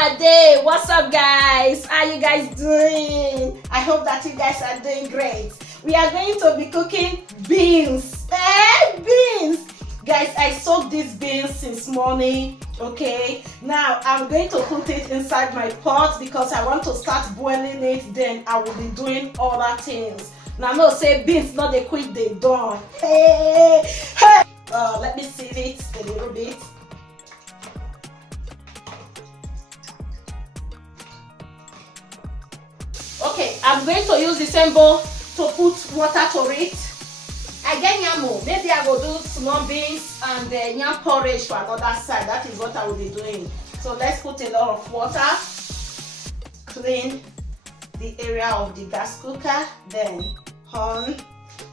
a day. What's up, guys? How you guys doing? I hope that you guys are doing great. We are going to be cooking beans. Beans! Guys, I soaked these beans since morning. Okay, now I'm going to put it inside my pot because I want to start boiling it. Then I will be doing other things. Now, no say beans not a quick they done. Hey. Let me sieve it a little bit. Okay, I'm going to use the same bowl to put water to it. I get yam. Maybe I will do small beans and yam porridge for another side. That is what I will be doing. So let's put a lot of water. Clean the area of the gas cooker. Then on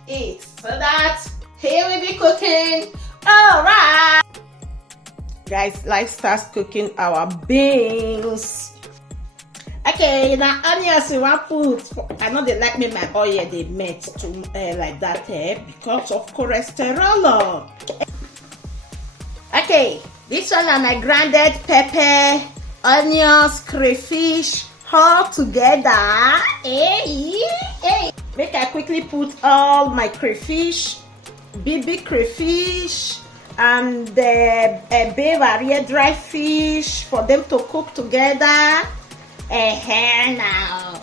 it. So that here we be cooking. Alright. Guys, let's start cooking our beans. Okay, now onions we want put. I know they like me my oil they made to like that because of cholesterol. Okay, this one are my grounded pepper, onions, crayfish all together. Hey. Make I quickly put all my crayfish, baby crayfish, and the bay barrier dry fish for them to cook together. Now.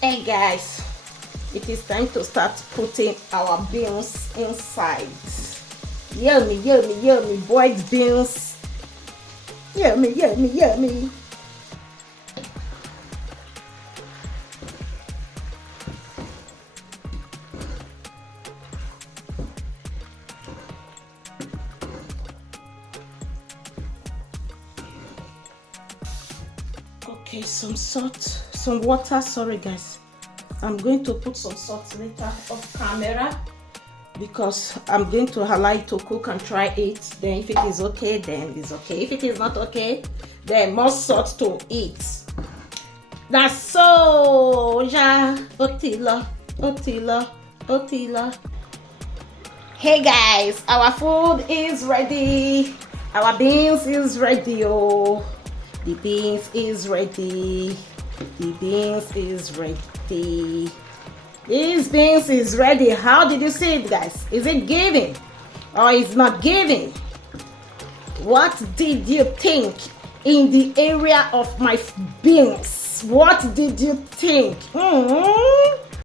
Hey guys, it is time to start putting our beans inside. Yummy, boiled beans. Yummy. Okay, some salt, some water. Sorry guys, I'm going to put some salt later off camera because I'm going to allow it to cook and try it. Then if it is okay, then it's okay. If it is not okay, then more salt to eat. That's so Otila. Hey guys, our food is ready. Our beans is ready. Oh, the beans is ready. This beans is ready. How did you see it, guys? Is it giving or is not giving? What did you think in the area of my beans? What did you think?